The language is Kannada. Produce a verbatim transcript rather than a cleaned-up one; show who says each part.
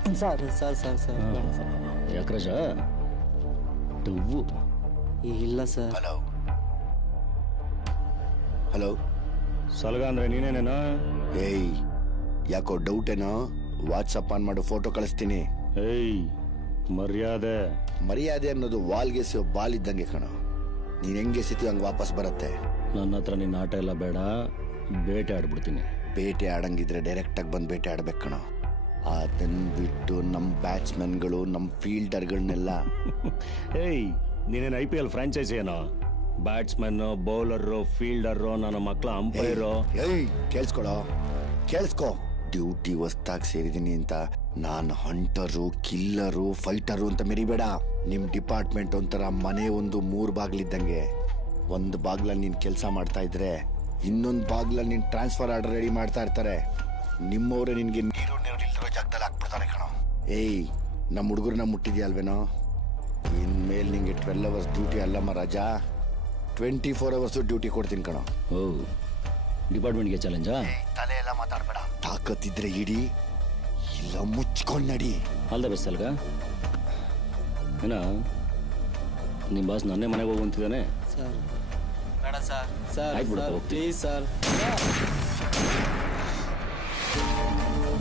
Speaker 1: ಸರ್ ಸರ್ ಸರ್ ಸರ್ ಬೇಡ ಸರ್.
Speaker 2: ಯಾಕ್ರಜ ಡುವ್ವು
Speaker 1: ಇಲ್ಲ ಸರ್.
Speaker 3: ಹಲೋ ಹಲೋ
Speaker 2: ಸಲಗ ಅಂದ್ರೆ ನೀನೇನೇನೋ?
Speaker 3: ಏಯ್ ಯಾಕೋ ಡೌಟ್ ಏನೋ? ವಾಟ್ಸಪ್ ಆನ್ ಮಾಡು, ಫೋಟೋ ಕಳಿಸ್ತೀನಿ.
Speaker 2: ಏಯ್ ಮರ್ಯಾದೆ
Speaker 3: ಮರ್ಯಾದೆ ಅನ್ನೋದು ವಾಲ್ಗೆ ಸಿಗೋ ಬಾಲ್ ಇದ್ದಂಗೆ ಕಣೋ. ನೀನ್ ಹೆಂಗೆ ಸಿಗ್ತೀವಿ ಹಂಗೆ ವಾಪಸ್ ಬರುತ್ತೆ.
Speaker 2: ನನ್ನ ಹತ್ರ ನಿನ್ನ ಆಟ ಎಲ್ಲ ಬೇಡ, ಬೇಟೆ ಆಡ್ಬಿಡ್ತೀನಿ.
Speaker 3: ಬೇಟೆ ಆಡಂಗಿದ್ರೆ ಡೈರೆಕ್ಟ್ ಆಗಿ ಬಂದು ಬೇಟೆ ಆಡ್ಬೇಕು ಕಣೋ. ಅದನ್ನ ಬಿಟ್ಟು ನಮ್ಮ ಬ್ಯಾಟ್ಸ್ಮನ್ಗಳು ನಮ್ಮ ಫೀಲ್ಡರ್ಗಳನ್ನೆಲ್ಲ
Speaker 2: ಏಯ್ ನೀನೇನು ಐ ಪಿ ಎಲ್ ಫ್ರಾಂಚೈಸಿ ಏನೋ? ಬ್ಯಾಟ್ಸ್ಮನ್ನು, ಬೌಲರು, ಫೀಲ್ಡರು, ನನ್ನ ಮಕ್ಕಳ ಅಂಪೈರು.
Speaker 3: ಏಯ್ ಕೇಳಿಸ್ಕೊಳೋ, ಕೇಳಿಸ್ಕೊ. ಡ್ಯೂಟಿ ಹೊಸ್ದಾಗಿ ಸೇರಿದೀನಿ ಅಂತ ನಾನು ಹಂಟರು, ಕಿಲ್ಲರು, ಫೈಟರು ಅಂತ ಮೆರಿಬೇಡ. ನಿಮ್ ಡಿಪಾರ್ಟ್ಮೆಂಟ್ ಒಂಥರ ಮನೆ ಒಂದು ಮೂರ್ ಬಾಗ್ಲಿದ್ದಂಗೆ. ಒಂದು ಬಾಗ್ಲಲ್ಲಿ ನೀನ್ ಕೆಲಸ ಮಾಡ್ತಾ ಇದ್ರೆ ಇನ್ನೊಂದು ಬಾಗ್ಲಲ್ಲಿ ನೀನ್ ಟ್ರಾನ್ಸ್ಫರ್ ಆರ್ಡರ್ ರೆಡಿ ಮಾಡ್ತಾ ಇರ್ತಾರೆ. ನಿಮ್ಮವ್ರೆ ನಿನ್ಗೆ ನೀರು ನೀರು ಇಲ್ದಿರೋ ಜಾಗದಲ್ಲಿ ಹಾಕ್ಬಿಡ್ತಾರೆ ಕಣೋ. ಏಯ್ ನಮ್ಮ ಹುಡುಗರನ್ನ ಮುಟ್ಟಿದ್ಯಲ್ವೇನೋ? ಇನ್ಮೇಲೆ ನಿಂಗೆ ಟ್ವೆಲ್ ಅವರ್ಸ್ ಡ್ಯೂಟಿ ಅಲ್ಲಮ್ಮ ರಾಜಾ, ಟ್ವೆಂಟಿ ಫೋರ್ ಅವರ್ಸು ಡ್ಯೂಟಿ ಕೊಡ್ತೀನಿ ಕಣೋ.
Speaker 2: ಓ ಡಿಪಾರ್ಟ್ಮೆಂಟ್ಗೆ ಚಾಲೆಂಜಾ?
Speaker 3: ತಲೆ ಎಲ್ಲ ಮಾತಾಡ್ಬೇಡ. ತಾಕತ್ತಿದ್ರೆ ಇಡಿ, ಇಲ್ಲ ಮುಚ್ಕೊಂಡ್ ನಡಿ.
Speaker 2: ಆಲ್ ದ ಬೆಸ್ಟ್ ಸಲ್ಗ. ಏನ ನಿಮ್ಮ ಬಾಸ್ ನನ್ನೇ ಮನೆಗೆ ಹೋಗುವಂತಿದ್ದಾನೆ.
Speaker 1: ಸರ್ ಬೇಡ ಸರ್. ಸರ್
Speaker 2: ಆಯ್ತು ಬಿಡಪ್ಪ,
Speaker 1: ಪ್ಲೀಸ್ ಸರ್.